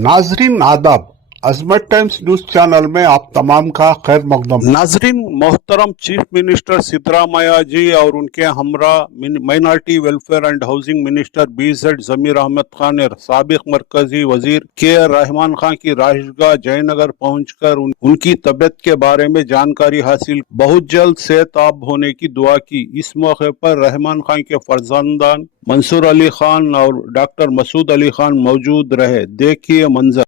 नाजरीन आदाब, अजमत times news channel में आप तमाम का खैर मकदम। नाजरीन, मोहतरम चीफ मिनिस्टर सिद्धरामैया जी और उनके हमरा minority welfare and housing minister BZ जमीर अहमद खान ने साबिक मरकजी वजीर KR रहमान खान की राहशगाह जयनगर पहुंचकर उनकी तबीयत के बारे में जानकारी हासिल, बहुत जल्द सेहतयाब होने की दुआ की। इस मौके पर रहमान खान के फर्जंदान मंसूर अली खान और डॉक्टर मसूद अली खान मौजूद रहे। देखिए मंजर।